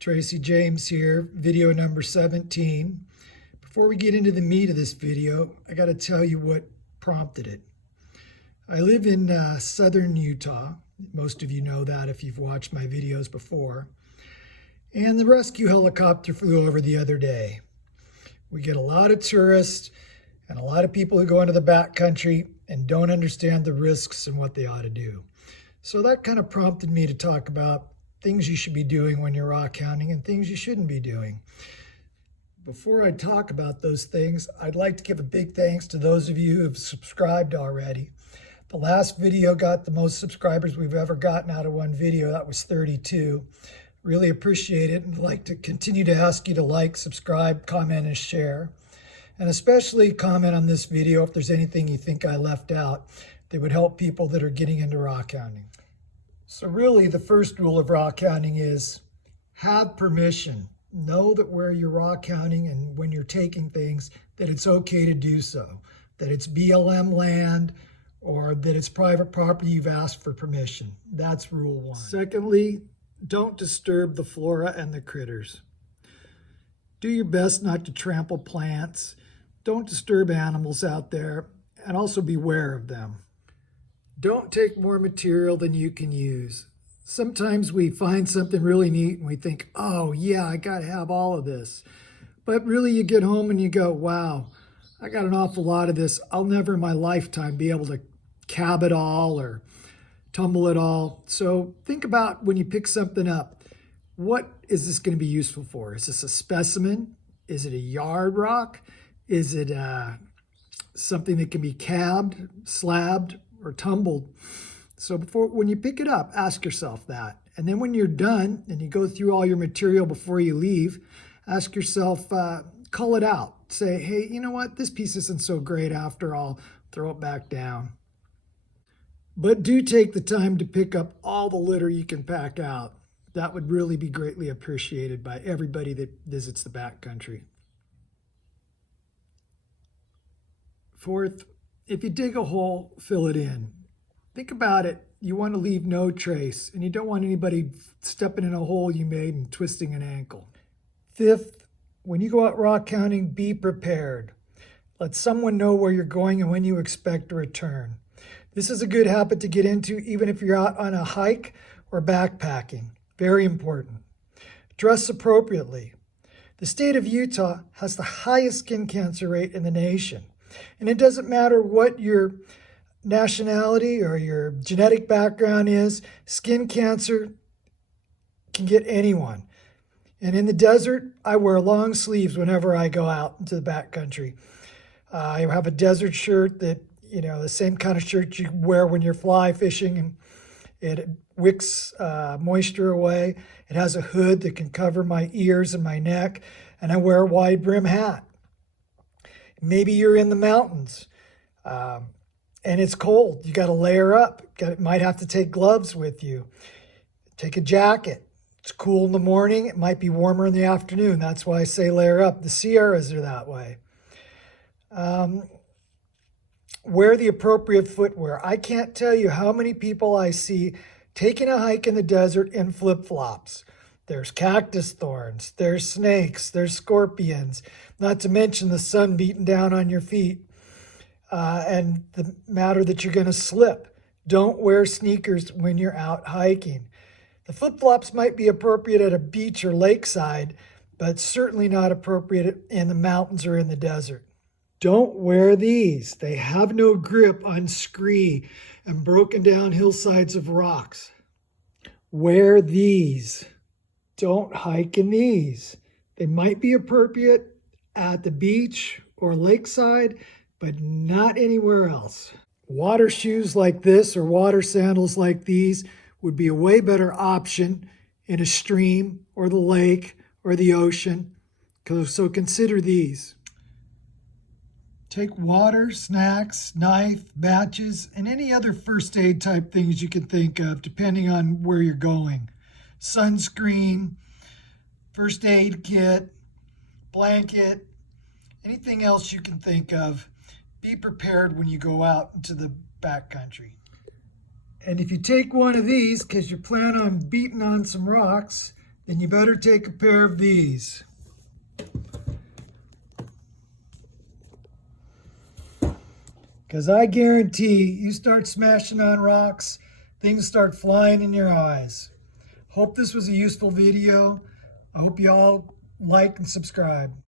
Tracy James here, video number 17. Before we get into the meat of this video, I got to tell you what prompted it. I live in southern Utah. Most of you know that if you've watched my videos before. And the rescue helicopter flew over the other day. We get a lot of tourists and a lot of people who go into the backcountry and don't understand the risks and what they ought to do. So that kind of prompted me to talk about things you should be doing when you're rock hounding and things you shouldn't be doing. Before I talk about those things, I'd like to give a big thanks to those of you who have subscribed already. The last video got the most subscribers we've ever gotten out of one video. That was 32. Really appreciate it, and I'd like to continue to ask you to like, subscribe, comment, and share. And especially comment on this video if there's anything you think I left out that would help people that are getting into rock hounding. So really, the first rule of rock hounding is have permission. Know that where you're rock hounding and when you're taking things, that it's okay to do so. That it's BLM land or that it's private property you've asked for permission. That's rule one. Secondly, don't disturb the flora and the critters. Do your best not to trample plants. Don't disturb animals out there, and also beware of them. Don't take more material than you can use. Sometimes we find something really neat and we think, oh yeah, I got to have all of this. But really you get home and you go, wow, I got an awful lot of this. I'll never in my lifetime be able to cab it all or tumble it all. So think about when you pick something up, what is this going to be useful for? Is this a specimen? Is it a yard rock? Is it something that can be cabbed, slabbed, or tumbled? So when you pick it up, ask yourself that. And then when you're done and you go through all your material before you leave, ask yourself, cull it out. Say, hey, you know what? This piece isn't so great after all. Throw it back down. But do take the time to pick up all the litter you can pack out. That would really be greatly appreciated by everybody that visits the backcountry. Fourth, if you dig a hole, fill it in. Think about it. You want to leave no trace, and you don't want anybody stepping in a hole you made and twisting an ankle. Fifth, when you go out rock hounding, be prepared. Let someone know where you're going and when you expect to return. This is a good habit to get into even if you're out on a hike or backpacking. Very important. Dress appropriately. The state of Utah has the highest skin cancer rate in the nation. And it doesn't matter what your nationality or your genetic background is, skin cancer can get anyone. And in the desert, I wear long sleeves whenever I go out into the backcountry. I have a desert shirt that, the same kind of shirt you wear when you're fly fishing, and it wicks moisture away. It has a hood that can cover my ears and my neck, and I wear a wide brim hat. Maybe you're in the mountains and it's cold. You got to layer up. Might have to take gloves with you. Take a jacket. It's cool in the morning. It might be warmer in the afternoon. That's why I say layer up. The Sierras are that way. Wear the appropriate footwear. I can't tell you how many people I see taking a hike in the desert in flip-flops. There's cactus thorns, there's snakes, there's scorpions, not to mention the sun beating down on your feet and the matter that you're going to slip. Don't wear sneakers when you're out hiking. The flip-flops might be appropriate at a beach or lakeside, but certainly not appropriate in the mountains or in the desert. Don't wear these. They have no grip on scree and broken down hillsides of rocks. Wear these. Don't hike in these. They might be appropriate at the beach or lakeside, but not anywhere else. Water shoes like this or water sandals like these would be a way better option in a stream or the lake or the ocean. So consider these. Take water, snacks, knife, matches, and any other first aid type things you can think of depending on where you're going. Sunscreen, first aid kit, blanket, anything else you can think of. Be prepared when you go out into the backcountry. And if you take one of these because you plan on beating on some rocks, then you better take a pair of these. Because I guarantee you start smashing on rocks, things start flying in your eyes. Hope this was a useful video. I hope you all like and subscribe.